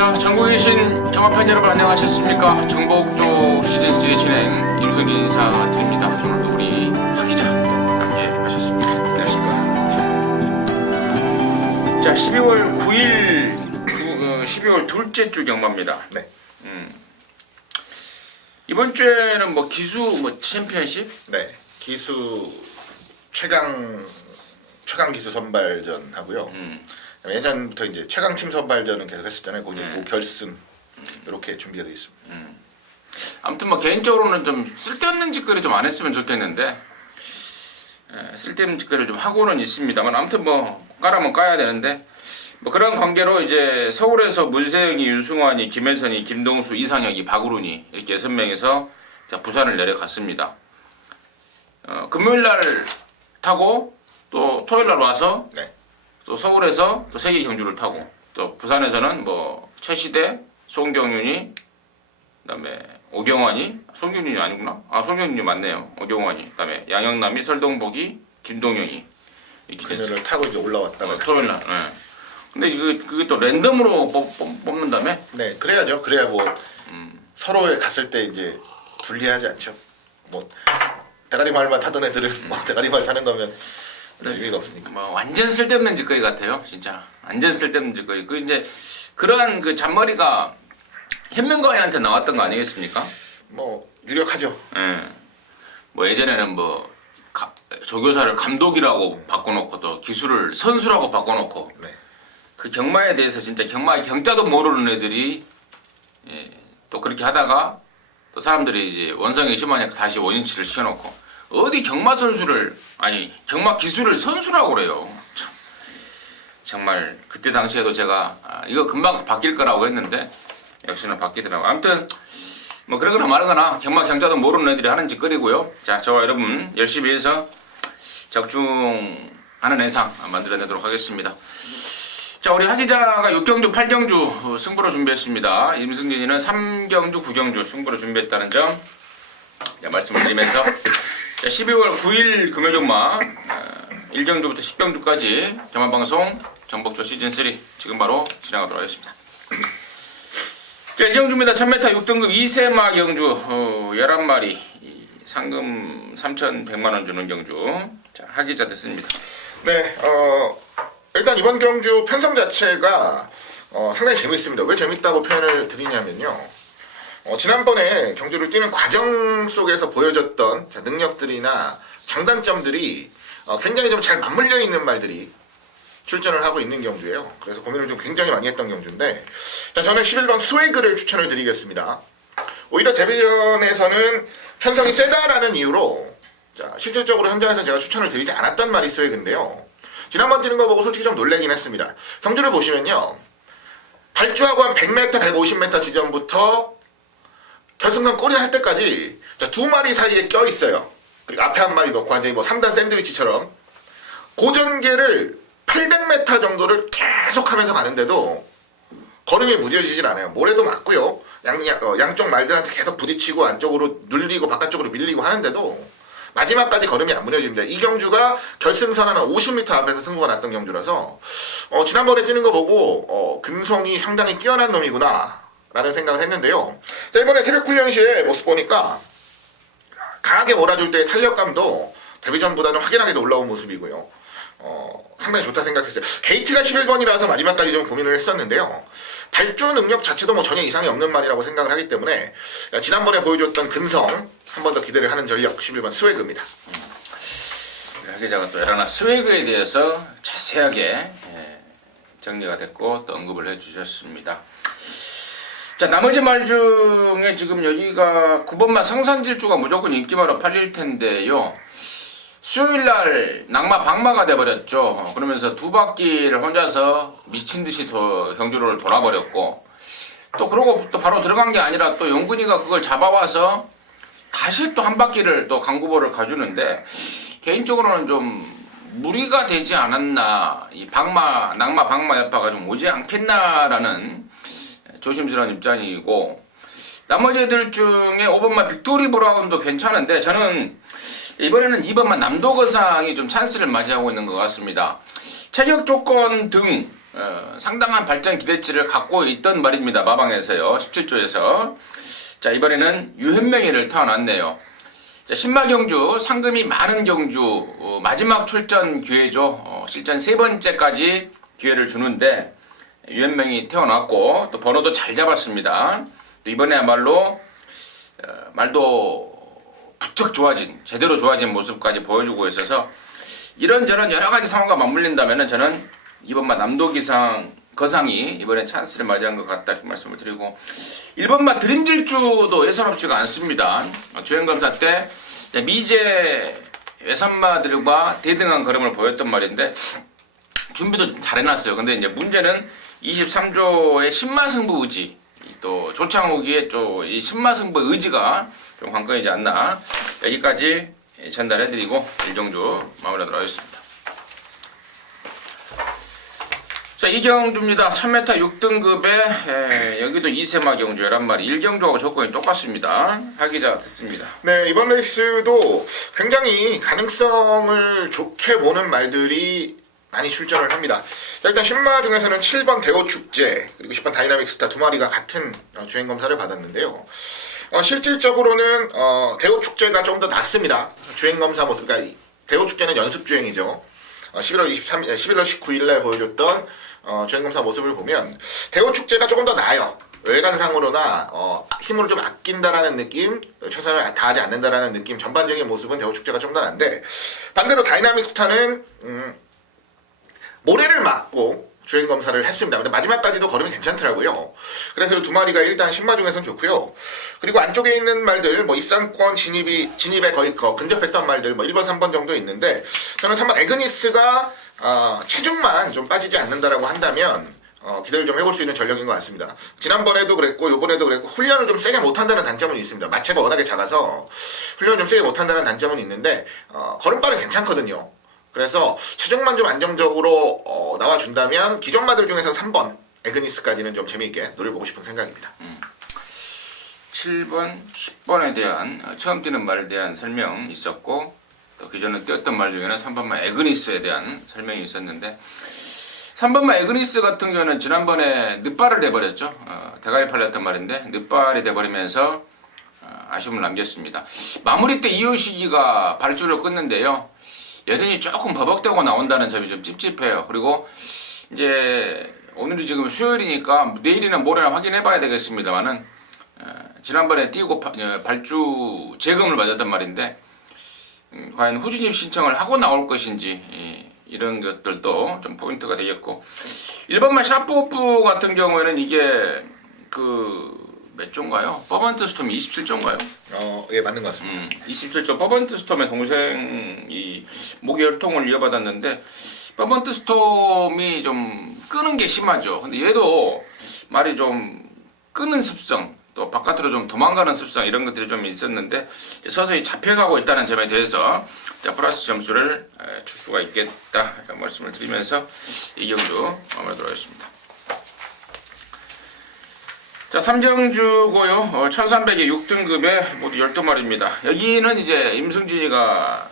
자, 전국에 계신 경마팬 여러분 안녕하셨습니까? 정복조 시즌3 진행 임성진 인사드립니다. 오늘도 우리 하 기자 함께 하셨습니다. 안녕하십니까? 자, 12월 9일 12월 둘째 주 경마입니다. 네. 이번 주에는 뭐 기수 챔피언십? 네. 기수 최강 기수 선발전 하고요. 예전부터 이제 최강 팀 선발전은 계속 했었잖아요. 거기 뭐 결승 이렇게 준비가 되어 있습니다. 아무튼 뭐 개인적으로는 좀 쓸데없는 짓거리 좀 안 했으면 좋겠는데 쓸데없는 짓거리를 좀 하고는 있습니다만 아무튼 뭐 까라면 까야 되는데 뭐 그런 관계로 이제 서울에서 문세영이, 윤승환이, 김혜선이, 김동수, 이상혁이, 박우run이 이렇게 6명에서 부산을 내려갔습니다. 금요일 날 타고 또 토요일 날 와서 네. 또 서울에서 또 세계 경주를 타고 또 부산에서는 뭐 최시대, 송경윤이, 그다음에 오경환이, 송경윤이 아니구나? 아 송경윤이 맞네요. 오경환이, 그다음에 양영남이, 설동복이, 김동영이 이렇게 그녀를 타고 이제 올라왔다가 토요일 날. 네. 근데 그게 또 랜덤으로 뽑는다며? 네, 그래야죠. 그래야 뭐 서로에 갔을 때 이제 불리하지 않죠. 뭐 대가리 말만 타던 애들은 뭐 대가리 말 타는 거면 의미가 없으니까. 뭐 완전 쓸데없는 짓거리 같아요, 진짜. 완전 쓸데없는 짓거리. 그 이제 그러한 그 잔머리가 현명가인한테 나왔던 거 아니겠습니까? 뭐 유력하죠. 예. 뭐 예전에는 뭐 조교사를 감독이라고 바꿔놓고 또 기술을 선수라고 바꿔놓고 네. 그 경마에 대해서 진짜 경마의 경자도 모르는 애들이 또 그렇게 하다가 또 사람들이 이제 원성이 심하니까 다시 원인치를 시켜놓고 어디 경마 선수를 아니 경마 기술을 선수라고 그래요. 참 정말 그때 당시에도 제가 이거 금방 바뀔 거라고 했는데 역시나 바뀌더라고요. 아무튼 뭐 그러거나 말거나 경마 경자도 모르는 애들이 하는 짓거리고요. 자, 저와 여러분 열심히 해서 적중하는 예상 만들어내도록 하겠습니다. 자, 우리 하 기자가 6경주, 8경주 승부로 준비했습니다. 임승진이는 3경주, 9경주 승부로 준비했다는 점 말씀을 드리면서 자, 12월 9일 금요정마 1경주부터 10경주까지 경마방송 정복조 시즌3 지금 바로 진행하도록 하겠습니다. 자, 1경주입니다. 1000m 6등급 2세마 경주 11마리 상금 3,100만원 주는 경주. 자, 하 기자 됐습니다. 네. 일단 이번 경주 편성 자체가 상당히 재밌습니다. 왜 재밌다고 표현을 드리냐면요. 지난번에 경주를 뛰는 과정 속에서 보여줬던 능력들이나 장단점들이 굉장히 좀 잘 맞물려 있는 말들이 출전을 하고 있는 경주예요. 그래서 고민을 좀 굉장히 많이 했던 경주인데, 자, 저는 11번 스웨그를 추천을 드리겠습니다. 오히려 데뷔전에서는 편성이 세다라는 이유로 자, 실질적으로 현장에서 제가 추천을 드리지 않았던 말이 스웨그인데요. 지난번 뛰는 거 보고 솔직히 좀 놀라긴 했습니다. 경주를 보시면요, 발주하고 한 100m, 150m 지점부터 결승선 꼬리 할 때까지 자, 두 마리 사이에 껴 있어요. 그리고 앞에 한 마리 놓고 완전히 뭐 3단 샌드위치처럼 고전개를 800m 정도를 계속 하면서 가는데도 걸음이 무뎌지질 않아요. 모래도 맞고요. 양쪽 말들한테 계속 부딪히고 안쪽으로 눌리고 바깥쪽으로 밀리고 하는데도 마지막까지 걸음이 안 무너집니다. 이 경주가 결승선 한 50m 앞에서 승부가 났던 경주라서 지난번에 뛰는 거 보고 근성이 상당히 뛰어난 놈이구나 라는 생각을 했는데요. 자, 이번에 새벽 훈련 시에 모습 보니까 강하게 몰아줄 때의 탄력감도 데뷔전보다는 확연하게 더 올라온 모습이고요. 상당히 좋다 생각했어요. 게이트가 11번이라서 마지막까지 좀 고민을 했었는데요. 발주 능력 자체도 뭐 전혀 이상이 없는 말이라고 생각을 하기 때문에 지난번에 보여줬던 근성 한 번 더 기대를 하는 전력 11번 스웨그입니다. 하 기자가 또 에라나 스웨그에 대해서 자세하게 정리가 됐고 또 언급을 해주셨습니다. 자, 나머지 말 중에 지금 여기가 9번만 성산질주가 무조건 인기마로 팔릴 텐데요. 수요일날 낙마 박마가 돼버렸죠. 그러면서 두 바퀴를 혼자서 미친듯이 경주를 돌아버렸고 또 그러고 또 바로 들어간 게 아니라 또 용근이가 그걸 잡아와서 다시 또 한 바퀴를 또 강구보를 가주는데 개인적으로는 좀 무리가 되지 않았나, 이 낙마 박마 여파가 좀 오지 않겠나라는 조심스러운 입장이고, 나머지 애들 중에 5번마 빅토리 브라운도 괜찮은데 저는 이번에는 2번마 남도거상이 좀 찬스를 맞이하고 있는 것 같습니다. 체격 조건 등 상당한 발전 기대치를 갖고 있던 말입니다. 마방에서요. 17조에서. 자, 이번에는 유현명이를 태어났네요. 자, 신마경주 상금이 많은 경주 마지막 출전 기회죠. 실전 3번째까지 기회를 주는데 유현명이 태어났고 또 번호도 잘 잡았습니다. 또 이번에야말로 말도 부쩍 좋아진 제대로 좋아진 모습까지 보여주고 있어서 이런저런 여러 가지 상황과 맞물린다면 저는 이번마 남도기상 거상이 이번에 찬스를 맞이한 것 같다 이렇게 말씀을 드리고 1번마 드림질주도 예사롭지가 않습니다. 주행검사 때 미제 외산마들과 대등한 걸음을 보였던 말인데 준비도 잘 해놨어요. 근데 이제 문제는 23조의 신마승부 의지 또 조창욱이의 이 신마승부 의지가 좀 관건이지 않나 여기까지 전달해드리고 일정주 마무리하도록 하겠습니다. 자, 이경주입니다. 1000m 6등급에 여기도 2세마 경주 11마리 1경주하고 조건이 똑같습니다. 하기자 듣습니다. 네, 이번 레이스도 굉장히 가능성을 좋게 보는 말들이 많이 출전을 합니다. 자, 일단 신마 중에서는 7번 대호축제 그리고 10번 다이나믹 스타 두 마리가 같은 주행검사를 받았는데요. 실질적으로는 대호축제가 좀 더 낫습니다. 주행검사 모습, 그러니까 대호축제는 연습주행이죠. 11월 19일날 보여줬던 주행검사 모습을 보면 대호축제가 조금 더 나아요. 외관상으로나 힘을 좀 아낀다라는 느낌, 최선을 다하지 않는다라는 느낌, 전반적인 모습은 대호축제가 좀 더 나은데 반대로 다이나믹 스타는 모래를 맞고 주행검사를 했습니다. 근데 마지막까지도 걸음이 괜찮더라고요. 그래서 두 마리가 일단 신마 중에서는 좋고요. 그리고 안쪽에 있는 말들, 입상권 진입에 거의 근접했던 말들, 1번, 3번 정도 있는데, 저는 3번 에그니스가, 체중만 좀 빠지지 않는다라고 한다면, 기대를 좀 해볼 수 있는 전력인 것 같습니다. 지난번에도 그랬고, 요번에도 그랬고, 훈련을 좀 세게 못한다는 단점은 있습니다. 마체가 워낙에 작아서, 훈련을 좀 세게 못한다는 단점은 있는데, 걸음발은 괜찮거든요. 그래서 체중만 좀 안정적으로 나와준다면 기존마들 중에서 3번 에그니스까지는 좀 재미있게 노려보고 싶은 생각입니다. 7번, 10번에 대한 처음 뛰는 말에 대한 설명 있었고 또 기존에 뛰었던 말 중에는 3번마 에그니스에 대한 설명이 있었는데 3번마 에그니스 같은 경우는 지난번에 늦발을 내버렸죠. 대가리 팔렸던 말인데 늦발이 돼버리면서 아쉬움을 남겼습니다. 마무리 때 이효식이가 발주를 끊는데요. 여전히 조금 버벅대고 나온다는 점이 좀 찝찝해요. 그리고 이제 오늘이 지금 수요일이니까 내일이나 모레나 확인해 봐야 되겠습니다만은 지난번에 뛰고 발주 재검을 맞았단 말인데 과연 후진입 신청을 하고 나올 것인지 이런 것들도 좀 포인트가 되겠고 1번만 샤프오프 같은 경우에는 이게 몇 조인가요? 퍼번트 스톰이 27조인가요? 예, 맞는 것 같습니다. 27조 퍼번트 스톰의 동생이 목이 혈통을 이어받았는데 퍼번트 스톰이 좀 끄는 게 심하죠. 근데 얘도 말이 좀 끄는 습성, 또 바깥으로 좀 도망가는 습성 이런 것들이 좀 있었는데 서서히 잡혀가고 있다는 점에 대해서 플러스 점수를 줄 수가 있겠다 이런 말씀을 드리면서 이경주 마무리하도록 하겠습니다. 자, 3경주고요. 1300에 6등급에 모두 12마리입니다. 여기는 이제 임승진이가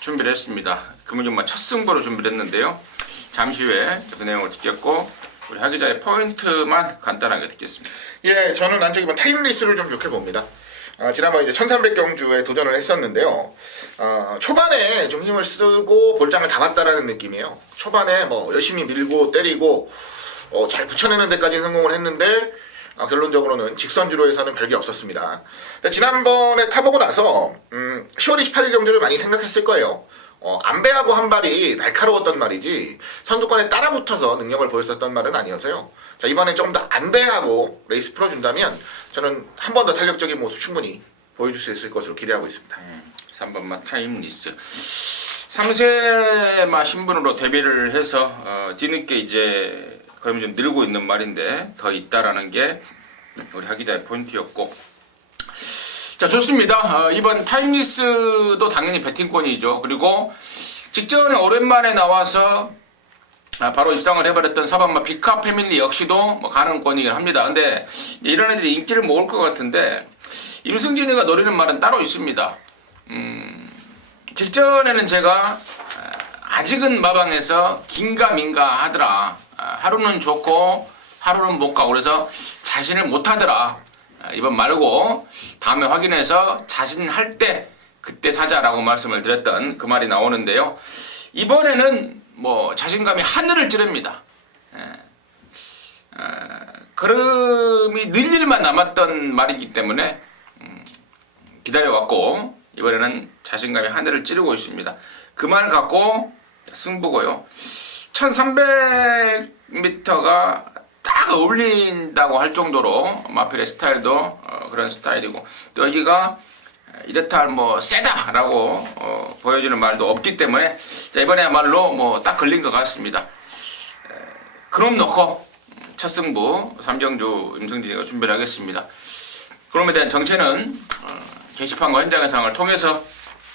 준비를 했습니다. 금은정마 첫 승부로 준비를 했는데요. 잠시 후에 그 내용을 듣겠고 우리 하기자의 포인트만 간단하게 듣겠습니다. 예, 저는 안쪽에 타임리스를 좀 좋게 봅니다. 지난번 이제 1300경주에 도전을 했었는데요. 초반에 좀 힘을 쓰고 볼장을 담았다라는 느낌이에요. 초반에 열심히 밀고 때리고 잘 붙여내는 데까지 성공을 했는데 결론적으로는 직선주로에서는 별게 없었습니다. 지난번에 타보고 나서 10월 28일 경주를 많이 생각했을 거예요. 안배하고 한 발이 날카로웠던 말이지 선두권에 따라붙어서 능력을 보였었던 말은 아니어서요. 자, 이번에 조금 더 안배하고 레이스 풀어준다면 저는 한 번 더 탄력적인 모습 충분히 보여줄 수 있을 것으로 기대하고 있습니다. 3번마 타임리스 3세마 신분으로 데뷔를 해서 뒤늦게 이제 그러면 좀 늘고 있는 말인데 더 있다라는 게 우리 하기자의 포인트였고 자, 좋습니다. 이번 타임리스도 당연히 배팅권이죠. 그리고 직전에 오랜만에 나와서 바로 입상을 해버렸던 4번마 비카 패밀리 역시도 가능권이긴 합니다. 근데 이런 애들이 인기를 모을 것 같은데 임승진이가 노리는 말은 따로 있습니다. 직전에는 제가 아직은 마방에서 긴가민가 하더라. 하루는 좋고 하루는 못 가고 그래서 자신을 못 하더라. 이번 말고 다음에 확인해서 자신 할 때 그때 사자라고 말씀을 드렸던 그 말이 나오는데요. 이번에는 뭐 자신감이 하늘을 찌릅니다. 걸음이 늘 일만 남았던 말이기 때문에 기다려왔고 이번에는 자신감이 하늘을 찌르고 있습니다. 그 말 갖고 승부고요. 1300m가 딱 어울린다고 할 정도로 마필의 스타일도 그런 스타일이고 또 여기가 이렇다 뭐 세다라고 보여주는 말도 없기 때문에 자, 이번에야말로 뭐 딱 걸린 것 같습니다. 그럼 놓고 첫 승부 삼경주 임승진이가 준비를 하겠습니다. 그럼에 대한 정체는 게시판과 현장의 상황을 통해서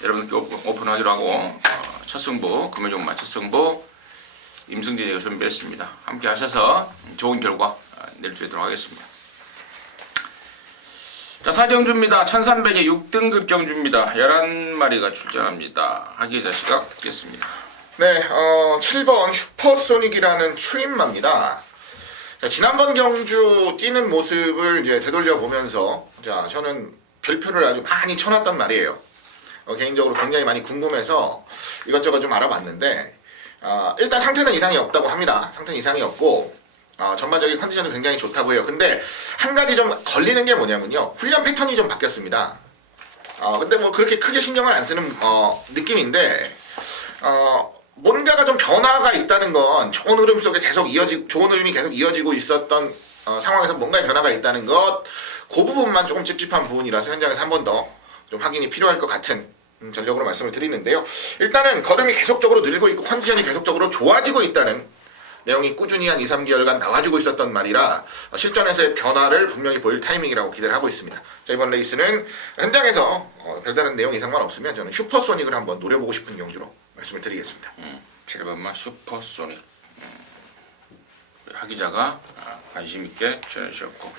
여러분께 오픈하기로 하고 첫 승부 금요일종마 첫 승부 임승진이가 준비했습니다. 함께 하셔서 좋은 결과 낼 수 있도록 하겠습니다. 자, 사경주입니다. 1300에 6등급 경주입니다. 11마리가 출전합니다. 하기자 시각 듣겠습니다. 네, 7번 슈퍼소닉이라는 추임마입니다. 자, 지난번 경주 뛰는 모습을 이제 되돌려 보면서 자, 저는 별표를 아주 많이 쳐놨단 말이에요. 개인적으로 굉장히 많이 궁금해서 이것저것 좀 알아봤는데 일단 상태는 이상이 없다고 합니다. 상태는 이상이 없고 전반적인 컨디션은 굉장히 좋다고 해요. 근데 한 가지 좀 걸리는 게 뭐냐면요. 훈련 패턴이 좀 바뀌었습니다. 근데 뭐 그렇게 크게 신경을 안 쓰는 느낌인데 뭔가가 좀 변화가 있다는 건 좋은 흐름 속에 좋은 흐름이 계속 이어지고 있었던 상황에서 뭔가의 변화가 있다는 것, 그 부분만 조금 찝찝한 부분이라서 현장에서 한 번 더 좀 확인이 필요할 것 같은 전력으로 말씀을 드리는데요. 일단은 걸음이 계속적으로 늘고 있고 컨디션이 계속적으로 좋아지고 있다는 내용이 꾸준히 한 2, 3개월간 나와주고 있었던 말이라 실전에서의 변화를 분명히 보일 타이밍이라고 기대를 하고 있습니다. 자, 이번 레이스는 현장에서 별다른 내용 이상만 없으면 저는 슈퍼소닉을 한번 노려보고 싶은 경주로 말씀을 드리겠습니다. 7번마 슈퍼소닉 하기자가 관심 있게 전해주셨고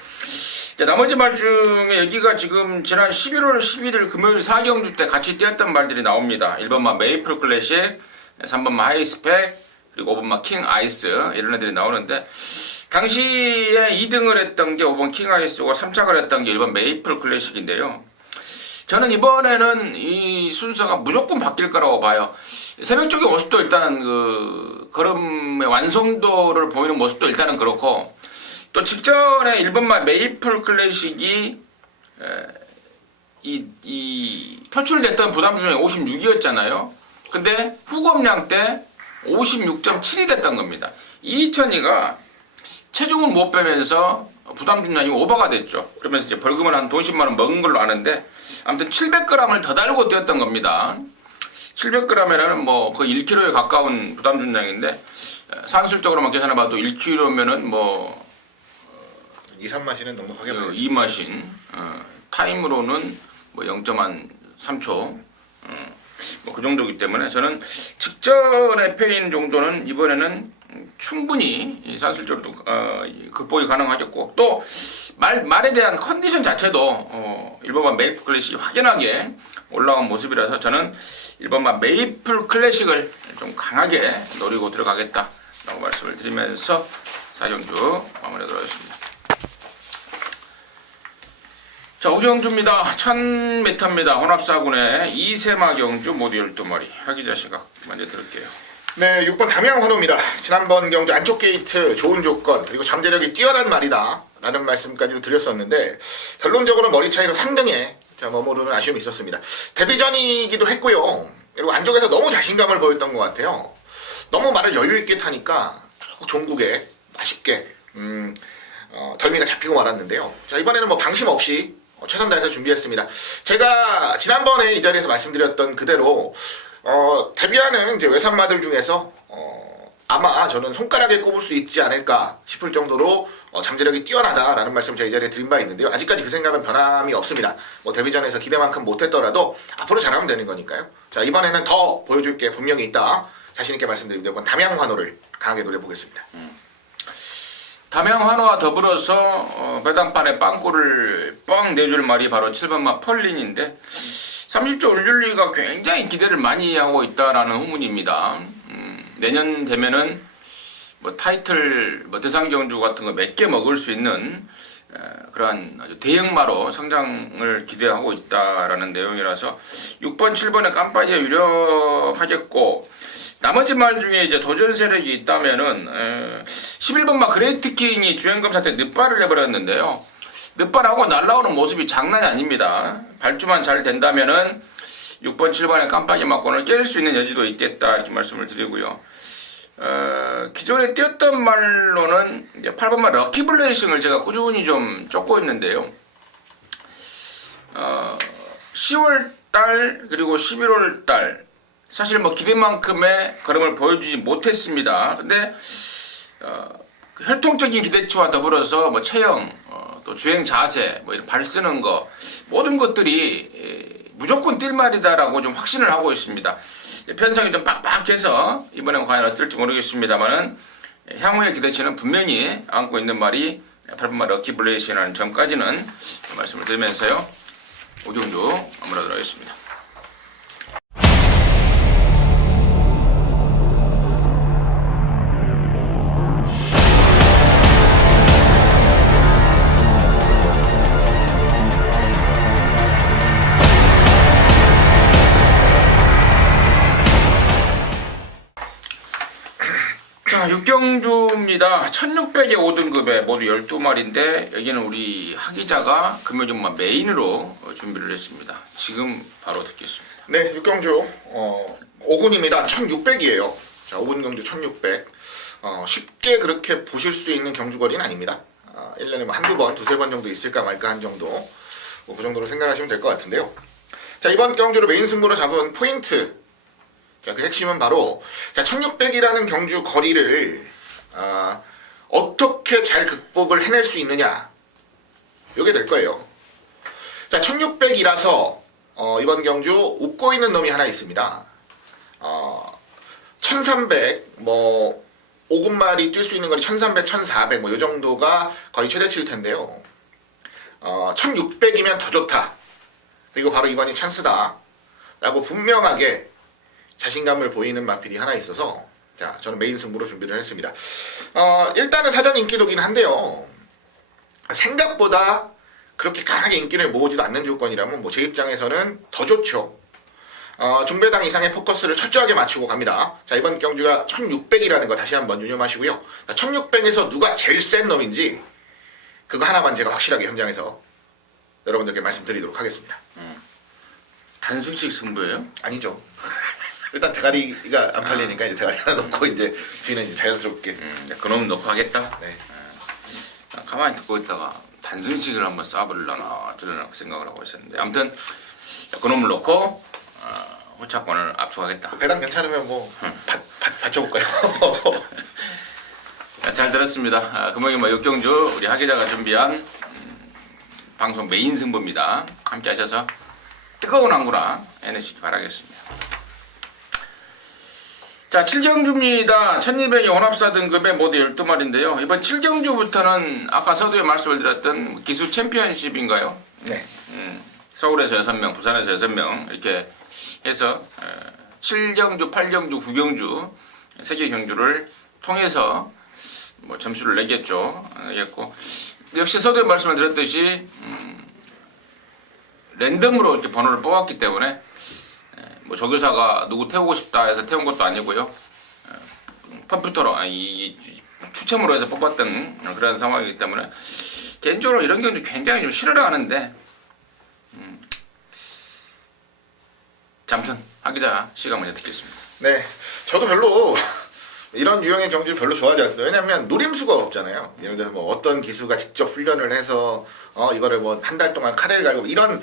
나머지 말 중에 여기가 지금 지난 11월 11일 금요일 4경주 때 같이 뛰었던 말들이 나옵니다. 1번마 메이플 클래식, 3번마 하이스펙, 그리고 5번마 킹 아이스 이런 애들이 나오는데 당시에 2등을 했던 게 5번 킹 아이스고 3착을 했던 게 1번 메이플 클래식인데요. 저는 이번에는 이 순서가 무조건 바뀔 거라고 봐요. 새벽적인 모습도 일단은 그 걸음의 완성도를 보이는 모습도 일단은 그렇고 또 직전에 1번마 메이플 클래식이 표출됐던 부담 중에 56이었잖아요. 근데 후검량 때 56.7이 됐던 겁니다. 2002가 체중을 못 빼면서 부담 중량이 오버가 됐죠. 그러면서 이제 벌금을 한 돈 10만 원 먹은 걸로 아는데 아무튼 700g을 더 달고 뛰었던 겁니다. 700g이라는 뭐 거의 1kg에 가까운 부담 중량인데 산술적으로만 계산해봐도 1kg면은 뭐 2, 3마신은 넉넉하게 보여요. 2마신 타임으로는 뭐 0.3초 뭐 그 정도이기 때문에 저는 직전의 페인 정도는 이번에는 충분히 산술적으로도 극복이 가능하겠고 또 말에 대한 컨디션 자체도 1번만 메이플 클래식이 확연하게 올라온 모습이라서 저는 1번만 메이플 클래식을 좀 강하게 노리고 들어가겠다라고 말씀을 드리면서 4경주 마무리하도록 하겠습니다. 자, 5경주입니다. 1000m입니다. 혼합사군의 이세마 경주 모두 12마리. 하기자 시각 먼저 들을게요. 네, 6번 담양환호입니다. 지난번 경주 안쪽 게이트 좋은 조건 그리고 잠재력이 뛰어난 말이다 라는 말씀까지도 드렸었는데 결론적으로 머리 차이로 3등에 머무르는 아쉬움이 있었습니다. 데뷔전이기도 했고요. 그리고 안쪽에서 너무 자신감을 보였던 것 같아요. 너무 말을 여유있게 타니까 결국 종국에 맛있게 덜미가 잡히고 말았는데요. 자, 이번에는 뭐 방심 없이 최선 다해서 준비했습니다. 제가 지난번에 이 자리에서 말씀드렸던 그대로 데뷔하는 이제 외산마들 중에서 아마 저는 손가락에 꼽을 수 있지 않을까 싶을 정도로 잠재력이 뛰어나다라는 말씀을 제가 이 자리에 드린 바 있는데요. 아직까지 그 생각은 변함이 없습니다. 뭐 데뷔전에서 기대만큼 못했더라도 앞으로 잘하면 되는 거니까요. 자, 이번에는 더 보여줄 게 분명히 있다. 자신있게 말씀드립니다. 이번 담양환호를 강하게 노려보겠습니다. 담양환호와 더불어서 배당판에 빵골을 뻥 내줄 말이 바로 7번마 펄린인데 30조 울줄리가 굉장히 기대를 많이 하고 있다라는 후문입니다. 내년 되면은 뭐 타이틀 뭐 대상 경주 같은 거 몇 개 먹을 수 있는 그러한 아주 대형마로 성장을 기대하고 있다라는 내용이라서 6번, 7번에 깜빡이가 유력하겠고 나머지 말 중에 이제 도전 세력이 있다면은 11번마 그레이트킹이 주행검사 때 늦발을 내버렸는데요. 늦발하고 날라오는 모습이 장난이 아닙니다. 발주만 잘 된다면은 6번, 7번에 깜빡이 맞고는 깰 수 있는 여지도 있겠다 이렇게 말씀을 드리고요. 기존에 뛰었던 말로는 이제 8번마 럭키블레이싱을 제가 꾸준히 좀 쫓고 있는데요. 10월달 그리고 11월달 사실 뭐 기대만큼의 걸음을 보여주지 못했습니다. 근데 혈통적인 기대치와 더불어서 뭐 체형, 또 주행 자세, 뭐 이런 발 쓰는 거 모든 것들이 무조건 뛸 말이다라고 좀 확신을 하고 있습니다. 편성이 좀 빡빡해서 이번엔 과연 어떨지 모르겠습니다만은 향후의 기대치는 분명히 안고 있는 말이 8번마 럭키블레이싱이라는 점까지는 말씀을 드리면서요. 오경주 마무리하도록 하겠습니다. 자, 6경주입니다. 1600의 5등급에 모두 12마리인데 여기는 우리 하기자가 금요일만 메인으로 준비를 했습니다. 지금 바로 듣겠습니다. 네, 6경주 5군입니다. 1600이에요. 자, 5군 경주 1600. 쉽게 그렇게 보실 수 있는 경주거리는 아닙니다. 1년에 뭐 한두 번, 두세 번 정도 있을까 말까 한 정도. 뭐 그 정도로 생각하시면 될 것 같은데요. 자, 이번 경주로 메인 승부로 잡은 포인트. 자, 그 핵심은 바로 1600이라는 경주 거리를 어떻게 잘 극복을 해낼 수 있느냐, 요게 될 거예요. 자, 1600이라서 이번 경주 웃고 있는 놈이 하나 있습니다. 1300, 뭐 5군말이 뛸 수 있는 거리 1300, 1400 뭐 요 정도가 거의 최대치일 텐데요. 1600이면 더 좋다. 그리고 바로 이번이 찬스다 라고 분명하게 자신감을 보이는 마필이 하나 있어서, 자, 저는 메인 승부로 준비를 했습니다. 일단은 사전 인기도긴 한데요. 생각보다 그렇게 강하게 인기를 모으지도 않는 조건이라면 뭐 제 입장에서는 더 좋죠. 중배당 이상의 포커스를 철저하게 맞추고 갑니다. 자, 이번 경주가 1600이라는 거 다시 한번 유념하시고요. 1600에서 누가 제일 센 놈인지 그거 하나만 제가 확실하게 현장에서 여러분들께 말씀드리도록 하겠습니다. 단승식 승부예요? 아니죠. 일단 대가리가 안 팔리니까 이제 대가리 하나 넣고 이제 뒤는 이제 자연스럽게. 그놈 넣고 하겠다? 네. 가만히 듣고 있다가 단승식을 한번 쏴버리려나 저런 생각을 하고 있었는데, 아무튼 그놈을 넣고 호차권을 압축하겠다. 배당 괜찮으면 뭐 받쳐볼까요? 잘 들었습니다. 금요일 뭐 6경주 우리 하기자가 준비한 방송 메인 승부입니다. 함께 하셔서 뜨거운 항구나 해내시기 바라겠습니다. 자, 7경주입니다. 1200의 혼합사 등급에 모두 12마리인데요. 이번 7경주부터는 아까 서두에 말씀을 드렸던 기수 챔피언십인가요? 네. 서울에서 6명, 부산에서 6명 이렇게 해서 7경주, 8경주, 9경주 3개 경주를 통해서 뭐 점수를 내겠죠. 내겠고, 역시 서두에 말씀을 드렸듯이 랜덤으로 이렇게 번호를 뽑았기 때문에 뭐 조교사가 누구 태우고 싶다 해서 태운 것도 아니고요. 컴퓨터로 추첨으로 해서 뽑았던 그런 상황이기 때문에 개인적으로 이런 경우 굉장히 좀 싫어를 하는데, 잠깐 하기자 시간 먼저 듣겠습니다. 네. 저도 별로 이런 유형의 경주를 별로 좋아하지 않습니다. 왜냐하면 노림수가 없잖아요. 예를 들어서 뭐 어떤 기수가 직접 훈련을 해서 이거를 뭐 한 달 동안 카레를 갈고 이런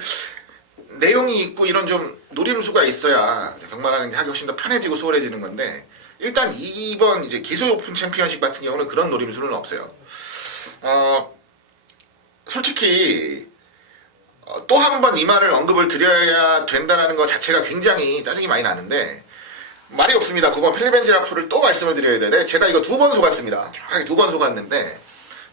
내용이 있고 이런 좀 노림수가 있어야 경마라는 게 하기 훨씬 더 편해지고 수월해지는 건데, 일단 이번 이제 기수 오픈 챔피언십 같은 경우는 그런 노림수는 없어요. 솔직히 또 한 번 이 말을 언급을 드려야 된다는 것 자체가 굉장히 짜증이 많이 나는데 말이 없습니다. 9번 필리벤지라프를 또 말씀을 드려야 되는데, 제가 이거 2번 속았습니다. 정확하게 2번 속았는데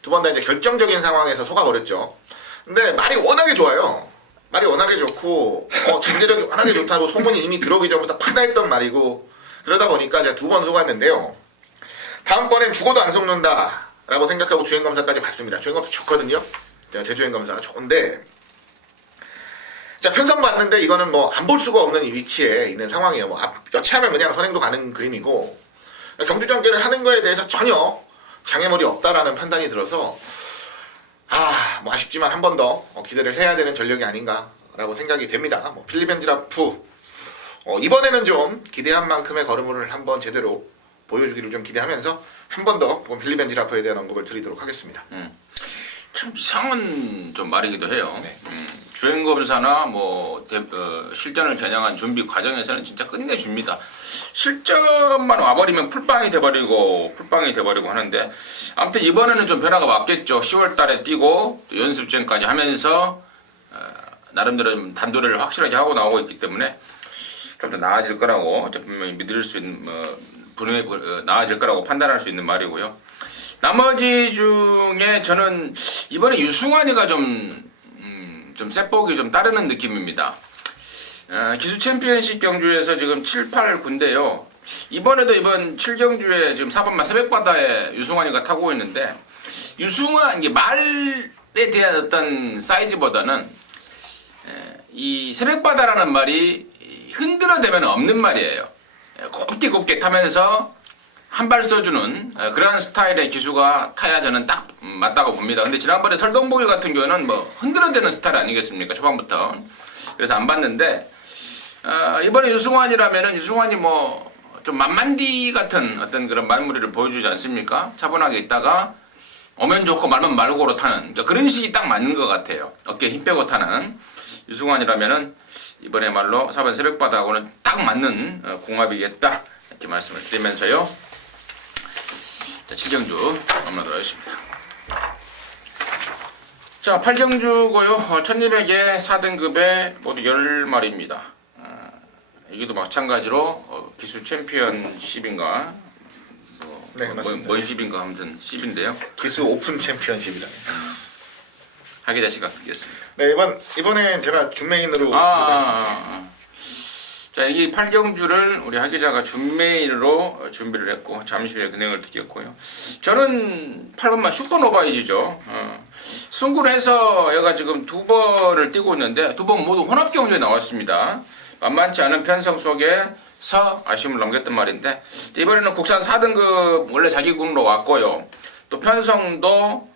2번 다 이제 결정적인 상황에서 속아버렸죠. 근데 말이 워낙에 좋아요. 말이 워낙에 좋고 잠재력이 워낙에 좋다고 소문이 이미 들어오기 전부터 파다했던 말이고, 그러다 보니까 제가 2번 속았는데요. 다음번엔 죽어도 안 속는다라고 생각하고 주행검사까지 봤습니다. 주행검사 좋거든요. 자, 제주행검사 좋은데 자, 편성 봤는데 이거는 뭐 안 볼 수가 없는 이 위치에 있는 상황이에요. 뭐 여차하면 그냥 선행도 가는 그림이고 경주 전개를 하는 거에 대해서 전혀 장애물이 없다라는 판단이 들어서 뭐 아쉽지만 한 번 더 기대를 해야 되는 전력이 아닌가라고 생각이 됩니다. 뭐 필리벤지라프 이번에는 좀 기대한 만큼의 걸음을 한번 제대로 보여주기를 좀 기대하면서 한 번 더 필리벤지라프에 대한 언급을 드리도록 하겠습니다. 참 이상한 좀 말이기도 해요. 네. 주행검사나 뭐 실전을 겨냥한 준비 과정에서는 진짜 끝내줍니다. 실전만 와버리면 풀빵이 돼버리고 하는데 아무튼 이번에는 좀 변화가 왔겠죠. 10월달에 뛰고 또 연습전까지 하면서 나름대로 좀 단도리를 확실하게 하고 나오고 있기 때문에 좀 더 나아질 거라고 분명히 믿을 수 있는 분명히 나아질 거라고 판단할 수 있는 말이고요. 나머지 중에 저는 이번에 유승환이가 좀 셋복이 좀 따르는 느낌입니다. 기수 챔피언십 경주에서 지금 7, 8, 9인데요. 이번에도 이번 7경주에 지금 4번만 새벽바다에 유승환이가 타고 있는데 유승환 이게 말에 대한 어떤 사이즈보다는 이 새벽바다라는 말이 흔들어대면 없는 말이에요. 곱게 타면서 한 발 써주는 그런 스타일의 기수가 타야 저는 딱 맞다고 봅니다. 근데 지난번에 설동보기 같은 경우는 뭐 흔들어대는 스타일 아니겠습니까? 초반부터. 그래서 안 봤는데 이번에 유승환이라면은 유승환이 뭐 좀 만만디 같은 어떤 그런 말무리를 보여주지 않습니까? 차분하게 있다가 오면 좋고 말면 말고로 타는 그런 식이 딱 맞는 것 같아요. 어깨에 힘 빼고 타는 유승환이라면은 이번에 말로 4번 새벽바다하고는 딱 맞는 궁합이겠다 이렇게 말씀을 드리면서요. 자, 7경주 넘어가도록 하겠습니다. 자, 8경주고요. 1200에 4등급에 모두 10마리입니다. 이게도 마찬가지로 기수 챔피언십인가 네, 맞습니다. 뭔 10인가 아무튼 10인데요. 기수 오픈 챔피언십이다. 하기자 씨가 듣겠습니다. 네, 이번엔 제가 준메인으로 준비했습니다. 자, 이 8경주를 우리 하기자가 준메인으로 준비를 했고 잠시 후에 근행을 드렸고요. 저는 8번만 슈퍼노바이지죠. 승군에서 얘가 지금 2번을 뛰고 있는데 2번 모두 혼합경주에 나왔습니다. 만만치 않은 편성 속에서 아쉬움을 넘겼던 말인데 이번에는 국산 4등급 원래 자기군으로 왔고요. 또 편성도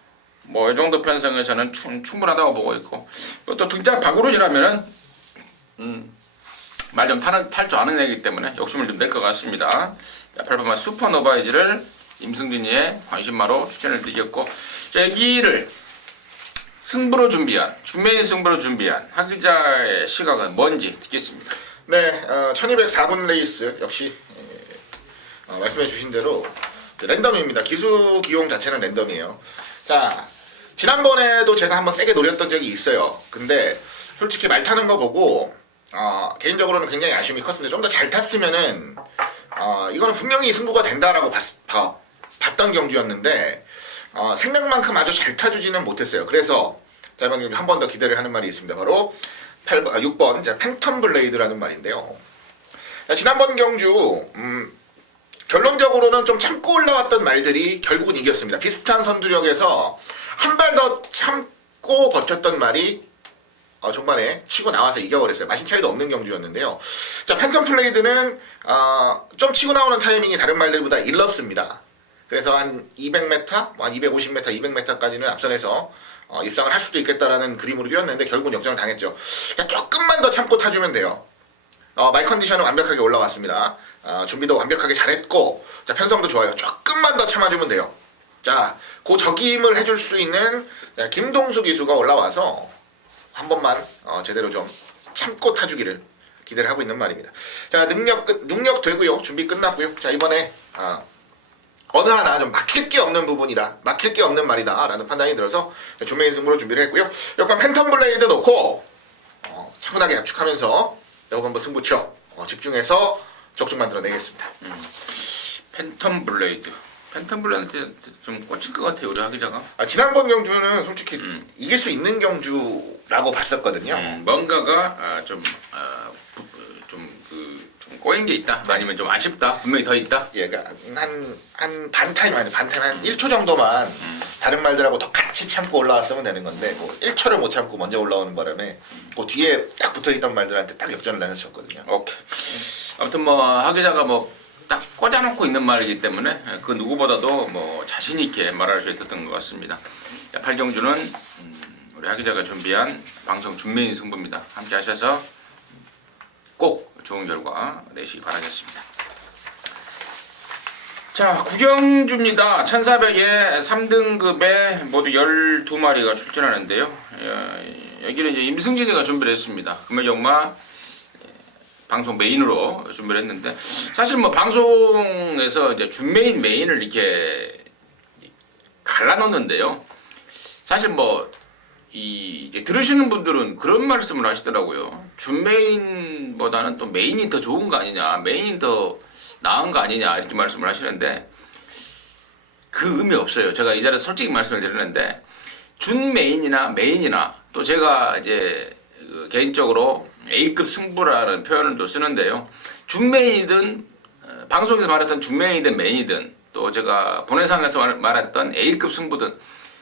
뭐 이 정도 편성에서는 충분하다고 보고 있고 또 등짝 박우론이라면은 말 좀 탈 줄 아는 애이기 때문에 욕심을 좀 낼 것 같습니다. 8번만 슈퍼노바이즈를 임승진이의 관심마로 추천을 드리겠고 자, 여기를 승부로 준비한 준메인 승부로 준비한 하기자의 시각은 뭔지 듣겠습니다. 네, 1204군 레이스 역시 말씀해 주신 대로 랜덤입니다. 기수 기용 자체는 랜덤이에요. 자, 지난번에도 제가 한번 세게 노렸던 적이 있어요. 근데 솔직히 말 타는 거 보고 개인적으로는 굉장히 아쉬움이 컸습니다. 좀 더 잘 탔으면은 이거는 분명히 승부가 된다라고 봤던 경주였는데 생각만큼 아주 잘 타주지는 못했어요. 그래서 자, 이번 한 번 더 기대를 하는 말이 있습니다. 바로 6번 팬텀 블레이드라는 말인데요. 자, 지난번 경주 결론적으로는 좀 참고 올라왔던 말들이 결국은 이겼습니다. 비슷한 선두력에서 한 발 더 참고 버텼던 말이 종반에 치고 나와서 이겨버렸어요. 마신 차이도 없는 경주였는데요. 자, 팬텀 블레이드는 좀 치고 나오는 타이밍이 다른 말들보다 일렀습니다. 그래서 한 200m, 한 250m, 200m까지는 앞선에서 입상을 할 수도 있겠다라는 그림으로 뛰었는데 결국은 역전을 당했죠. 자, 조금만 더 참고 타주면 돼요. 말 컨디션은 완벽하게 올라왔습니다. 준비도 완벽하게 잘했고 자, 편성도 좋아요. 조금만 더 참아주면 돼요. 자, 그 적임을 해줄 수 있는 김동수 기수가 올라와서 한 번만 제대로 좀 참고 타주기를 기대를 하고 있는 말입니다. 자, 능력 되고요. 준비 끝났고요. 자, 이번에 어느 하나 좀 막힐 게 없는 부분이다. 막힐 게 없는 말이다. 라는 판단이 들어서 준메인 승부로 준비를 했고요. 여권 팬텀 블레이드 놓고 차분하게 압축하면서 여권 한번 승부처 집중해서 적중 만들어내겠습니다. 팬텀 블레이드. 팬텀 블레이드 좀 꽂힌 것 같아요. 우리 하기자가. 지난번 경주는 솔직히 이길 수 있는 경주라고 봤었거든요. 뭔가가 좀 꼬인 게 있다. 아니면 좀 아쉽다. 분명히 더 있다. 예, 그러니까 한 반타임 한 1초 정도만 다른 말들하고 더 같이 참고 올라왔으면 되는 건데 뭐 1초를 못 참고 먼저 올라오는 바람에 그 뒤에 딱 붙어있던 말들한테 딱 역전을 당하셨거든요. 오케이. 아무튼 뭐 하 기자가 뭐 딱 꽂아놓고 있는 말이기 때문에 그 누구보다도 뭐 자신 있게 말할 수 있었던 것 같습니다. 8경주는 우리 하 기자가 준비한 방송 준메인 승부입니다. 함께 하셔서 꼭 좋은 결과 내시기 바라겠습니다. 자, 구경주입니다. 1400에 3등급에 모두 12마리가 출전하는데요. 여기는 이제 임승진이가 준비를 했습니다. 금액영마 방송 메인으로 준비를 했는데, 사실 뭐 방송에서 이제 준메인 메인을 이렇게 갈라놓는데요. 사실 뭐 이제 들으시는 분들은 그런 말씀을 하시더라고요. 준메인보다는 또 메인이 더 좋은 거 아니냐, 메인이 더 나은 거 아니냐, 이렇게 말씀을 하시는데 그 의미 없어요. 제가 이 자리에서 솔직히 말씀을 드리는데, 준메인이나 메인이나 또 제가 이제 개인적으로 A급 승부라는 표현을 또 쓰는데요. 준메인이든 방송에서 말했던 준메인이든 메인이든 또 제가 본회상에서 말했던 A급 승부든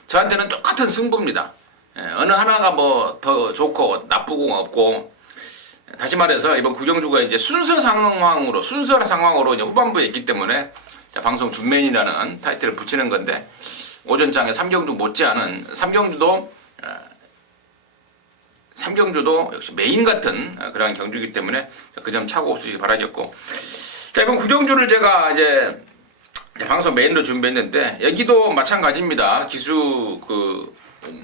저한테는 똑같은 승부입니다. 어느 하나가 뭐 더 좋고 나쁘고 없고, 다시 말해서 이번 구경주가 이제 순서한 상황으로 이제 후반부에 있기 때문에 방송 준메인이라는 타이틀을 붙이는 건데, 오전장에 3경주 못지않은 3경주도 역시 메인 같은 그런 경주이기 때문에 그 점 차고 없으시기 바라겠고, 자, 이번 구경주를 제가 이제 방송 메인으로 준비했는데 여기도 마찬가지입니다. 기수 그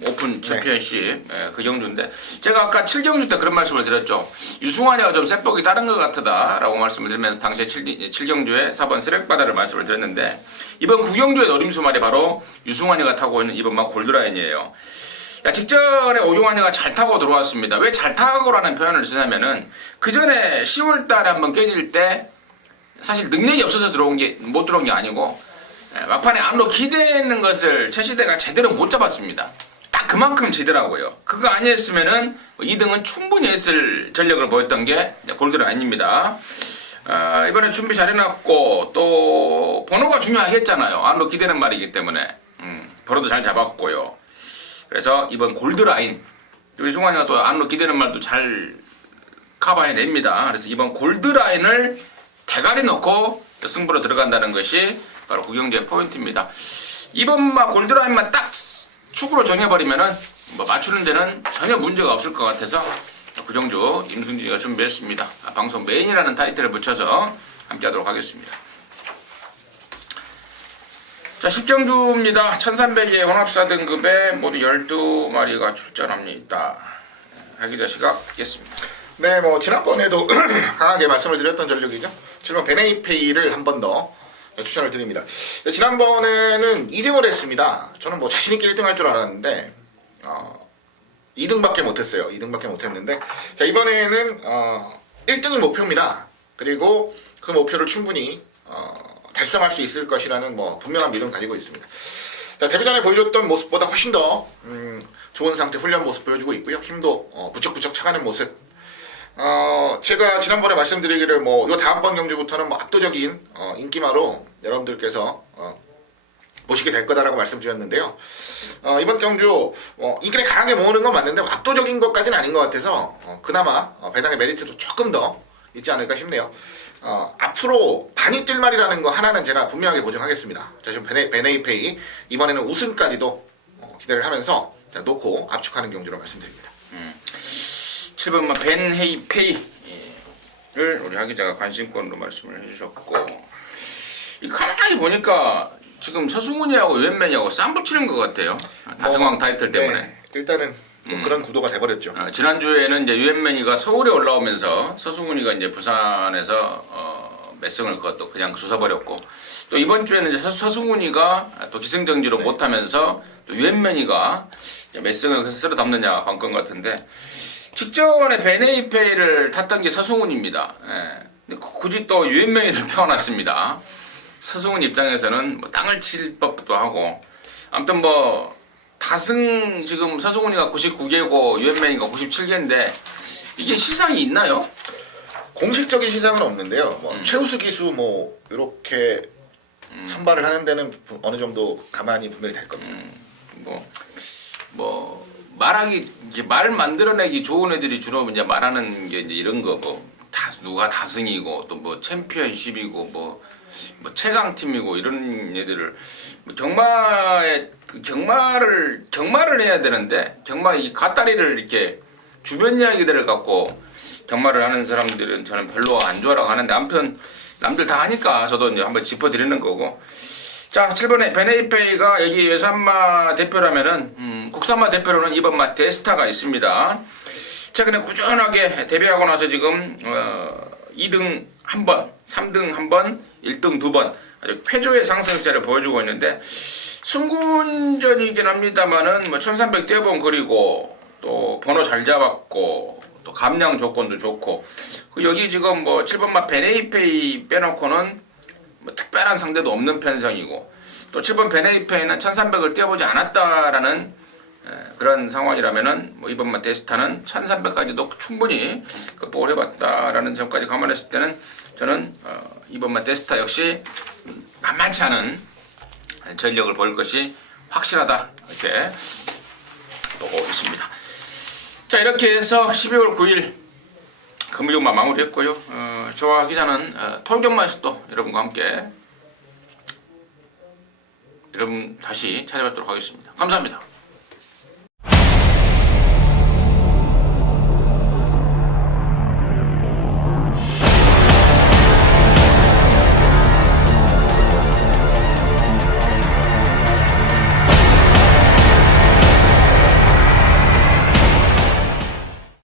오픈 챔피언십 그 경주인데, 제가 아까 7경주 때 그런 말씀을 드렸죠. 유승환이가 좀 세법이 다른 것 같다 라고 말씀을 드리면서 당시에 7경주에 4번 쓰렉바다를 말씀을 드렸는데, 이번 9경주의 노림수말이 바로 유승환이가 타고 있는 이번 막 골드라인이에요. 직전에 오용환이가 잘 타고 들어왔습니다. 왜 잘 타고라는 표현을 쓰냐면은, 그 전에 10월달에 한번 깨질 때 사실 능력이 없어서 못 들어온 게 아니고, 막판에 안으로 기대는 것을 최시대가 제대로 못 잡았습니다. 딱 그만큼 지더라고요. 그거 아니었으면은 2등은 충분히 했을 전력을 보였던 게 골드라인입니다. 이번에 준비 잘 해놨고, 또 번호가 중요하겠잖아요. 안으로 기대는 말이기 때문에 번호도 잘 잡았고요. 그래서 이번 골드라인, 유승환이가 또 안으로 기대는 말도 잘 커버해냅니다. 그래서 이번 골드라인을 대가리 넣고 승부로 들어간다는 것이 바로 구경주의 포인트입니다. 이번 막 골드라인만 딱 축으로 정해버리면은 뭐 맞추는 데는 전혀 문제가 없을 것 같아서 구경주 임승진이가 준비했습니다. 방송 메인이라는 타이틀을 붙여서 함께 하도록 하겠습니다. 자, 10경주입니다. 1300의 혼합사 등급에 모두 12마리가 출전합니다. 하기자 시각 듣겠습니다. 네, 뭐 지난번에도 강하게 말씀을 드렸던 전력이죠. 7번 베네이페이를 한 번 더 추천을 드립니다. 지난번에는 2등을 했습니다. 저는 뭐 자신있게 1등 할 줄 알았는데 2등밖에 못했어요. 2등밖에 못했는데, 자, 이번에는 1등이 목표입니다. 그리고 그 목표를 충분히 달성할 수 있을 것이라는 뭐 분명한 믿음 가지고 있습니다. 자, 데뷔전에 보여줬던 모습보다 훨씬 더 좋은 상태 훈련 모습 보여주고 있고요. 힘도 부쩍부쩍 차가는 모습. 제가 지난번에 말씀드리기를 뭐 요 다음번 경주부터는 뭐 압도적인 인기마로 여러분들께서 보시게 될 거다라고 말씀드렸는데요. 이번 경주 인기를 강하게 모으는 건 맞는데 압도적인 것까지는 아닌 것 같아서 그나마 배당의 메리트도 조금 더 있지 않을까 싶네요. 앞으로 많이 뛸 말이라는 거 하나는 제가 분명하게 보증하겠습니다. 자, 지금 베네이페이 이번에는 우승까지도 기대를 하면서 놓고 압축하는 경주로 말씀드립니다. 7번만 벤헤이페이를 우리 하기자가 관심권으로 말씀을 해주셨고, 이 간단하게 보니까 지금 서승훈이하고 유엔맨이하고 쌈 붙이는 것 같아요. 다승왕 타이틀 때문에. 네, 일단은 뭐 그런 구도가 돼버렸죠. 지난주에는 이제 유엔맨이가 서울에 올라오면서 서승훈이가 이제 부산에서 매승을 그것도 그냥 주워버렸고, 또 이번 주에는 이제 서승훈이가 또 기승전지로 못하면서 또 유엔맨이가 매승을 쓸어 담느냐 관건 같은데, 직전에 베네이페이를 탔던 게 서승훈입니다. 근데 굳이 또 유엔맨이를 태어났습니다. 서승훈 입장에서는 뭐 땅을 칠 법도 하고, 아무튼 뭐 다승 지금 서승훈이가 99개고 유엔맨이가 97개인데 이게 시상이 있나요? 공식적인 시상은 없는데요. 뭐 최우수 기수 뭐 이렇게 선발을 하는 데는 어느 정도 가만히 분명히 될 겁니다. 뭐 말하기 이제 말 만들어내기 좋은 애들이 주로 이제 말하는 게 이제 이런 거고 누가 다승이고 또 뭐 챔피언십이고 뭐 최강팀이고 이런 애들을 뭐 경마를 해야 되는데 이 갓다리를 이렇게 주변 이야기들을 갖고 경마를 하는 사람들은 저는 별로 안 좋아라고 하는데 아무튼 남들 다 하니까 저도 이제 한번 짚어드리는 거고. 자, 7번에 베네이페이가 여기 외산마 대표라면은 국산마 대표로는 이번마 데스타가 있습니다. 최근에 꾸준하게 데뷔하고 나서 지금 2등 한 번, 3등 한 번, 1등 두 번 아주 쾌조의 상승세를 보여주고 있는데 승군전이긴 합니다만은 뭐 1300 뛰어본 거리고 또 번호 잘 잡았고 또 감량 조건도 좋고 여기 지금 뭐 7번마 베네이페이 빼놓고는 뭐 특별한 상대도 없는 편성이고 또 7번 베네이페이는 1300을 뛰어보지 않았다라는 그런 상황이라면은 뭐 이번마 데스타는 1300까지도 충분히 극복을 해봤다라는 점까지 감안했을 때는 저는 이번마 데스타 역시 만만치 않은 전력을 보일 것이 확실하다 이렇게 보고 있습니다. 자, 이렇게 해서 12월 9일 금요일마 마무리했고요. 저와 기자는 톨경마에서도 여러분과 함께 여러분 다시 찾아뵙도록 하겠습니다. 감사합니다.